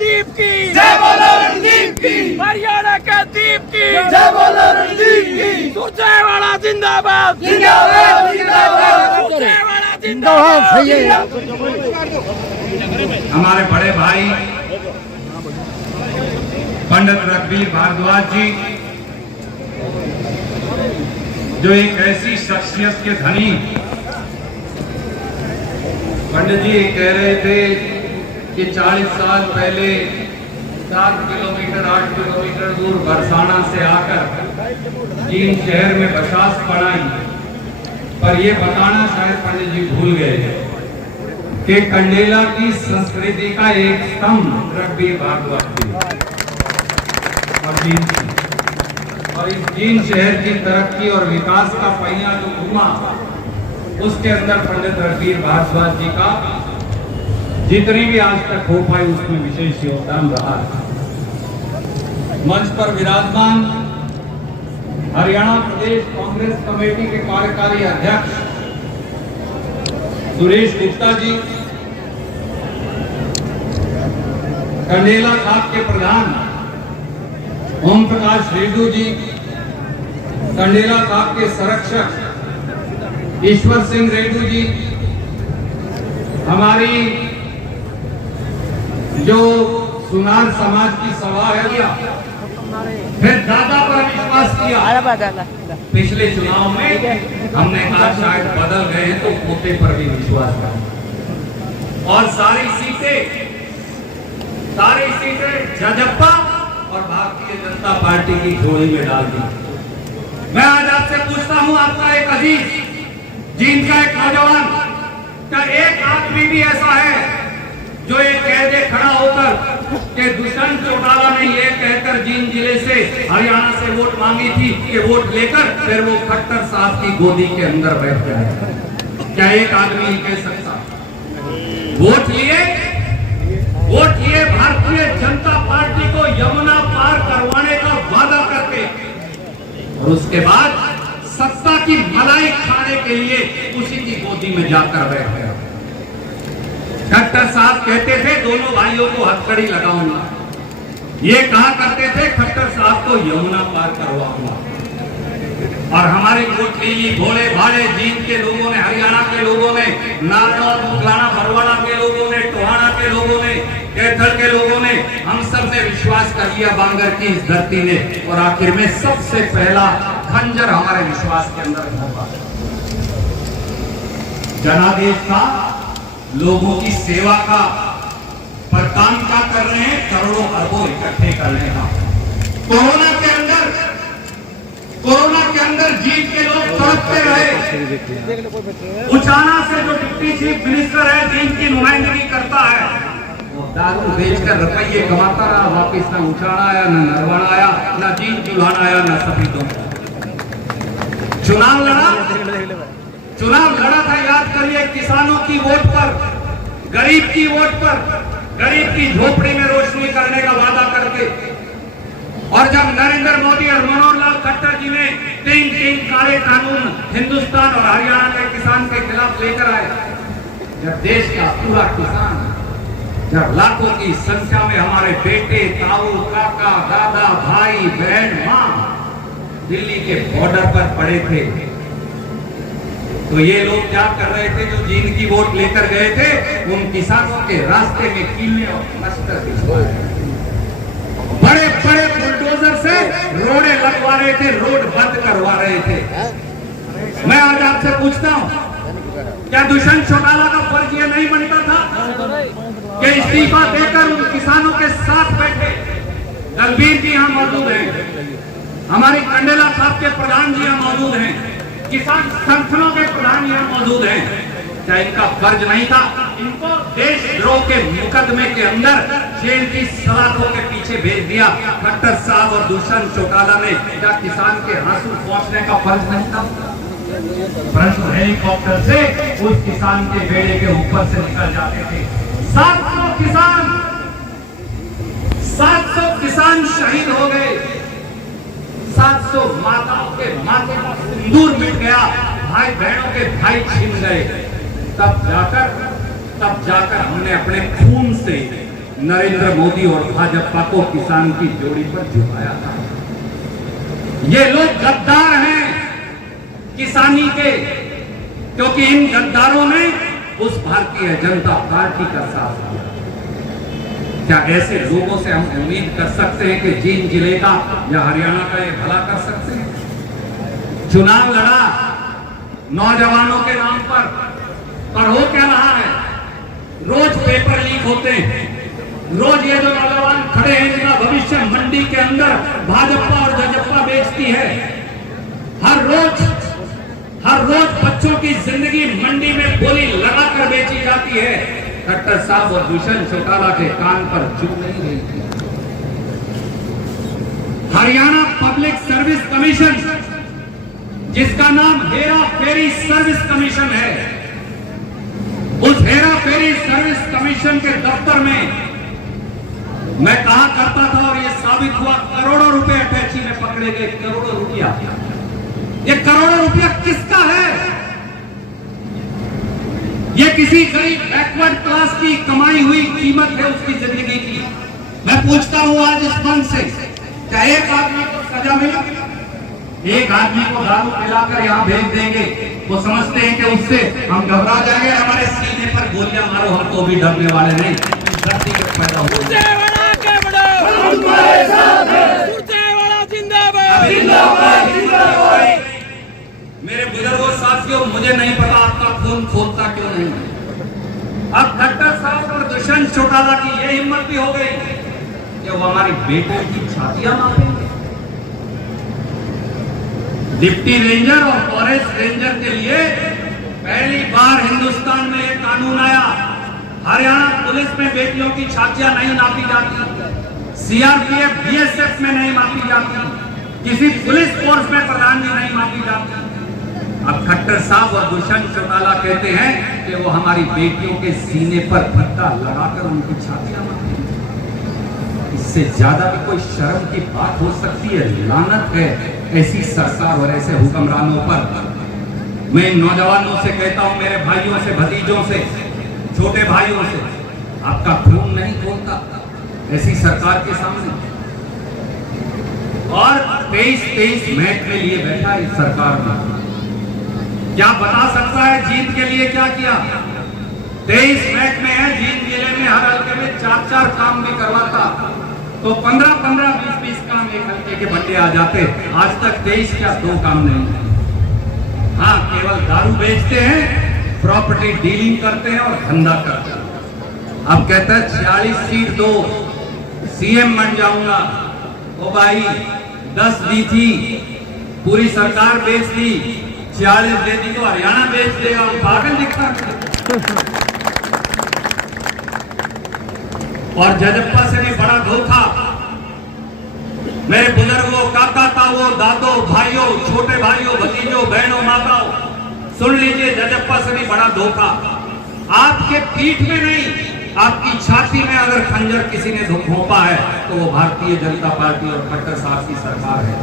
दीप की जय बोलो रणदीप की, हरियाणा के दीप की जय बोलो रणदीप की, सुरजेवाला जिंदाबाद जिंदाबाद जिंदाबाद सुरजेवाला जिंदाबाद। सही है। हमारे बड़े भाई पंडित रघुवीर भारद्वाज जी, जो एक ऐसी शख्सियत के धनी, पंडित जी कह रहे थे कि 40 साल पहले 7 किलोमीटर 8 किलोमीटर दूर बरसाना से आकर जींद शहर में बसास बनाई, पर यह बताना शायद पंडित जी भूल गए कि कंडेला की संस्कृति का एक स्तंभ रघुवीर भारद्वाज थी और जींद थी। और इस जींद शहर की तरक्की और विकास का पहिया जो घूमा, उसके अंदर पंडित रघुवीर भारद्वाज जी का जितनी भी आज तक हो पाई उसमें विशेष योगदान रहा है। मंच पर विराजमान हरियाणा प्रदेश कांग्रेस कमेटी के कार्यकारी अध्यक्ष सुरेश गुप्ता जी, कंडेला खाप के प्रधान ओम प्रकाश रेड्डू जी, कंडेला खाप के संरक्षक ईश्वर सिंह रेड्डू जी, हमारी जो सुनार समाज की सभा है, फिर दादा पर विश्वास किया। पिछले चुनाव में हमने कहा शायद बदल गए हैं तो पोते पर भी विश्वास करें, और सारी सीटें जजप्पा और भारतीय जनता पार्टी की झोली में डाल दी। मैं आज आपसे पूछता हूं, आपका एक अजीज जींद का एक नौजवान का एक आदमी भी ऐसा है जो एक कह दे खड़ा होकर कि दुष्यंत चौटाला ने ये कहकर जींद जिले से हरियाणा से वोट मांगी थी कि वोट लेकर फिर वो खट्टर साहब की गोदी के अंदर बैठ जाए? क्या एक आदमी कह सकता? वोट लिए भारतीय जनता पार्टी को यमुना पार करवाने का वादा करके, और उसके बाद सत्ता की मलाई खाने के लिए उसी की गोदी में जाकर बैठ गया। खट्टर साहब कहते थे दोनों भाइयों को हथकड़ी लगाऊंगा, ये कहा करते थे खट्टर साहब को यमुना पार करवाऊंगा। और हमारी कोटली भोले भाले जींद के लोगों ने, हरियाणा के लोगों ने, नारनौल मुगलाना बरवाड़ा के लोगों ने, टोहाना के लोगों ने, कैथल के लोगों ने, हम सब ने विश्वास कर लिया बांगर की इस धरती ने, और आखिर में सबसे पहला खंजर हमारे विश्वास के अंदर होगा। जनादेश का, लोगों की सेवा का, पर काम क्या कर रहे हैं? करोड़ों अरबों इकट्ठे कर रहे हैं। कोरोना के अंदर जीत के लोग तड़पते रहे। उचाना से जो डिप्टी चीफ मिनिस्टर है, जीत की नुमाइंदगी करता है, दारू बेचकर रुपये कमाता रहा, वापिस ना उचाना आया, ना नरवाना आया, ना जीत जुलाना आया, ना सफेदों। चुनाव लड़ा था, याद करिए, किसानों की वोट पर, गरीब की वोट पर, गरीब की झोपड़ी में रोशनी करने का वादा करके। और जब नरेंद्र मोदी और मनोहर लाल खट्टर जी ने 3 काले कानून हिंदुस्तान और हरियाणा के किसान के खिलाफ लेकर आए, जब देश का पूरा किसान, जब लाखों की संख्या में हमारे बेटे, ताऊ, काका, दादा, भाई, बहन, मां दिल्ली के बॉर्डर पर पड़े थे, तो ये लोग क्या कर रहे थे? जो जींद की वोट लेकर गए थे, उन किसानों के रास्ते में कीले और मस्टर भिजवा रहे थे, बड़े बड़े बुलडोजर से रोडें लगवा रहे थे, रोड बंद करवा रहे थे। मैं आज आपसे पूछता हूं, क्या दुष्यंत चौटाला का फर्ज ये नहीं बनता था कि इस्तीफा देकर उन किसानों के साथ बैठे? दलबीर जी यहां मौजूद हैं, हमारी कंडेला साहब के प्रधान जी यहां मौजूद हैं, किसान संगठनों के प्रधान यहां मौजूद हैं। क्या इनका फर्ज नहीं था? इनको देशद्रोह के मुकदमे के अंदर जेल की सलाखों के पीछे भेज दिया खट्टर साहब और दुष्यंत चौटाला ने। क्या किसान के आंसू पहुंचने का फर्ज नहीं था? परंतु हेलीकॉप्टर से उस किसान के बेड़े के ऊपर से निकल जाते थे। 700 किसान शहीद हो गए, 700 माताओं के माथे का सिंदूर मिट गया, भाई बहनों के भाई छिन गए। तब जाकर हमने अपने खून से नरेंद्र मोदी और भाजपा को किसान की जोड़ी पर झुकाया था। ये लोग गद्दार हैं किसानी के, क्योंकि इन गद्दारों ने उस भारतीय जनता पार्टी का साथ दिया। क्या ऐसे लोगों से हम उम्मीद कर सकते हैं कि जींद जिले का या हरियाणा का ये भला कर सकते हैं? चुनाव लड़ा नौजवानों के नाम पर हो क्या रहा है? रोज पेपर लीक होते हैं, रोज ये जो नौजवान खड़े हैं जिनका भविष्य मंडी के अंदर भाजपा और जजपा बेचती है, हर रोज बच्चों की जिंदगी मंडी में गोली लगाकर बेची जाती है। खट्टर साहब और दुष्यंत चौटाला के कान पर चुभ नहीं रही थी। हरियाणा पब्लिक सर्विस कमीशन, जिसका नाम हेरा फेरी सर्विस कमीशन है, उस हेरा फेरी सर्विस कमीशन के दफ्तर में मैं कहा करता था और ये साबित हुआ, करोड़ों रुपए अटैची में पकड़े गए। करोड़ों रुपया, ये करोड़ों रुपया किसका है? ये किसी गरीब बैकवर्ड क्लास की कमाई हुई कीमत है उसकी जिंदगी की। मैं पूछता हूं आज इस मंच से, क्या एक आदमी को सजा मिली? एक आदमी को दारू पिलाकर यहां भेज देंगे, वो समझते हैं कि उससे हम घबरा जाएंगे, हमारे सीने पर गोलियां मारो, हम तो भी डरने वाले नहीं। धरती पर पैदा हुए मेरे बुजुर्गों साथियों, मुझे नहीं पता आपका खून खोलता क्यों नहीं। अब खट्टर साहब और दुष्यंत चौटाला की ये हिम्मत भी हो गई कि वो हमारी बेटों की छातियां मापेंगे। डिप्टी रेंजर और फॉरेस्ट रेंजर के लिए पहली बार हिंदुस्तान में एक कानून आया। हरियाणा पुलिस में बेटियों की छातियां नहीं नापी जाती, सीआरपीएफ बीएसएफ में नहीं मापी जाती, किसी पुलिस फोर्स में प्रधान भी नहीं मापी जाती। अब खट्टर साहब और दुष्यंत चौटाला कहते हैं कि वो हमारी बेटियों के सीने पर फट्टा लगाकर उनकी छातियां मापेंगे। इससे ज्यादा भी कोई शर्म की बात हो सकती है? लानत है ऐसी सरकार और ऐसे हुक्मरानों पर। मैं इन नौजवानों से कहता हूं, मेरे भाइयों से, भतीजों से, छोटे भाइयों से, आपका खून नहीं खोलता ऐसी सरकार के सामने। और 23 मैच के लिए बैठा इस सरकार में, क्या बता सकता है जीत के लिए क्या किया? 23 मैच में है, जींद जिले में हर हल्के में 4 काम भी करवाता तो 15 20 काम एक हल्के के बंदे आ जाते। आज तक 23 क्या 2 काम नहीं। हाँ, केवल दारू बेचते हैं, प्रॉपर्टी डीलिंग करते हैं और धंधा करते हैं। अब कहता है 46 सीट दो, सीएम बन जाऊंगा। ओ भाई, 10 दी थी, पूरी सरकार बेच दी, 46 दे दी तो हरियाणा बेच देगा। पागल दिखता। और जजप्पा से भी बड़ा धोखा। मेरे बुजुर्गों, काका ताओ, दादो, भाइयों, छोटे भाइयों, भतीजों, बहनों, माताओं, सुन लीजिए, जजप्पा से भी बड़ा धोखा। आपके पीठ में नहीं, आपकी छाती में अगर खंजर किसी ने घोंपा है तो वो भारतीय जनता पार्टी और खट्टर साहब की सरकार है।